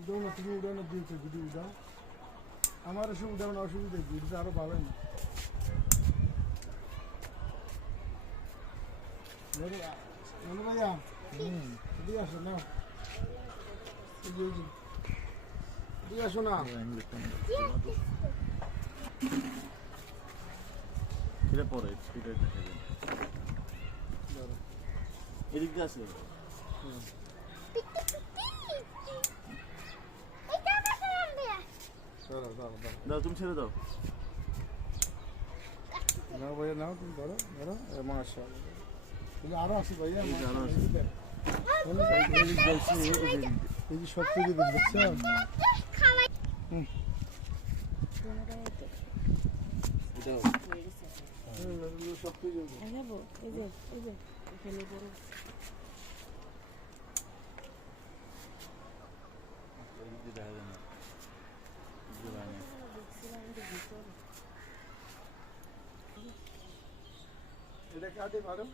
উঠাও না, তুমি উঠাও না, দিয়েছো যদি উঠাও। আমার এসে উঠাও না, অসুবিধা কি, এটা আরো ভালো না। মনে ভাইয়া এদিকে আসো না, এদিকে আসো না। এটা পরে এটা দেখাবেন এদিক দিয়ে আছে দাও তুমি ছেড়ে দাও নাও ভাইয়া, নাও তুমি ধরো ধরো। মাশাআল্লাহ, তুমি আরো আসি ভাইয়া, এই যে আরো আছে। এই যে সব থেকে দেখছো। এটাও সব থেকে এদিক দিয়ে দেখা যায় না বুঝতে পারি না এটা কাটে পারো।